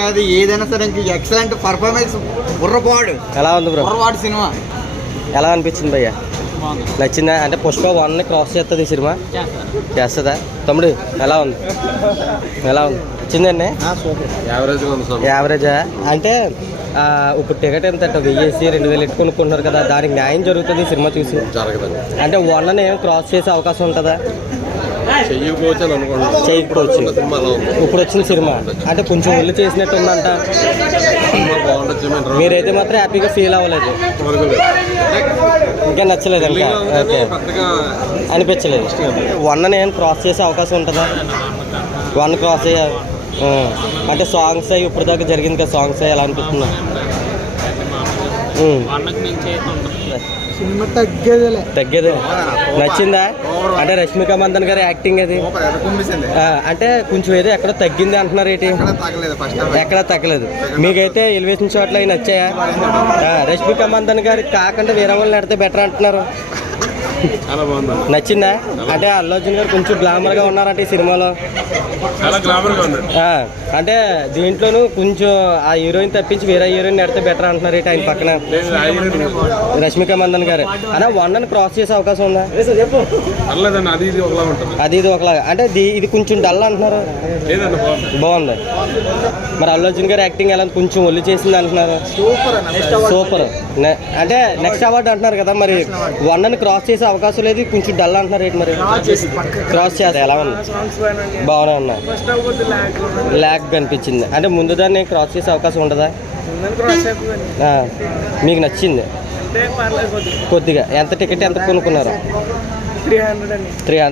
కాదు ఏదైనా సరే ఎక్సలెంట్ పర్ఫార్మెన్స్. బుర్రపాడు ఎలా ఉంది బ్రో? బుర్రపాడు సినిమా ఎలా అనిపించింది భయ్య? నచ్చిందా? అంటే పుష్ప 1 క్రాస్ చేస్తుంది ఈ సినిమా? చేస్తుందా తమ్ముడు? ఎలా ఉంది? ఎలా ఉంది? నచ్చిందండి? యావరేజా? అంటే ఇప్పుడు టికెట్ ఎంత 1000-2000 ఎట్టు కొనుక్కుంటున్నారు కదా, దానికి న్యాయం జరుగుతుంది సినిమా చూసి? అంటే 1 ఏం క్రాస్ చేసే అవకాశం ఉంటుందా? చేయకపోవచ్చు. ఇప్పుడు వచ్చిన సినిమా అంటే కొంచెం ఒళ్ళు చేసినట్టు ఉందంట. మీరైతే మాత్రం హ్యాపీగా ఫీల్ అవ్వలేదు? ఇంకా నచ్చలేదు ఇంకా? ఓకే, అనిపించలేదు. 1 ఏం క్రాస్ చేసే అవకాశం ఉంటుందా? 1 క్రాస్ అయ్యా అంటే సాంగ్స్ అవి ఇప్పుడు దాకా జరిగింది కదా, సాంగ్స్ అవి ఎలా అనిపిస్తుంది? తగ్గేదే. నచ్చిందా? అంటే రష్మిక మందన్ గారి యాక్టింగ్ అది అంటే కొంచెం ఏదో ఎక్కడ తగ్గింది అంటున్నారు ఏంటి? ఎక్కడ తగ్గలేదు. మీకైతే ఎలివేషన్ షాట్లు అవి నచ్చాయా? రష్మిక మందన్ గారికి కాకుండా వేరే వాళ్ళు నడితే బెటర్ అంటున్నారు. నచ్చిందా? అంటే అల్లు అర్జున్ గారు కొంచెం గ్లామర్ గా ఉన్నారంటే ఈ సినిమాలో. అంటే దీంట్లోనూ కొంచెం ఆ హీరోయిన్ తప్పించి వేరే హీరోయిన్ నడితే బెటర్ అంటున్నారు ఏంటి ఆయన పక్కన రష్మిక మందన్ గారు? అలా 1 క్రాస్ చేసే అవకాశం ఉందా? అది ఇది ఒకలాగా అంటే ఇది కొంచెం డల్ అంటున్నారు. బాగుంది. మరి అల్లు అర్జున్ గారు యాక్టింగ్ ఎలా కొంచెం ఒళ్ళు చేసింది అంటున్నారు? సూపర్. అంటే నెక్స్ట్ అవార్డు అంటున్నారు కదా, మరి 1 క్రాస్ చేసే అవకాశం లేదు, కొంచెం డల్ అంటున్నారు ఏంటి? మరి క్రాస్ చేస్తే ఎలా ఉంది? బాగానే ఉన్నా. ల్యాగ్ కనిపించింది అంటే ముందు దాన్ని క్రాస్ చేసే అవకాశం ఉంటుందా? మీకు నచ్చింది కొద్దిగా? ఎంత టికెట్ ఎంత కొనుక్కున్నారు? 300.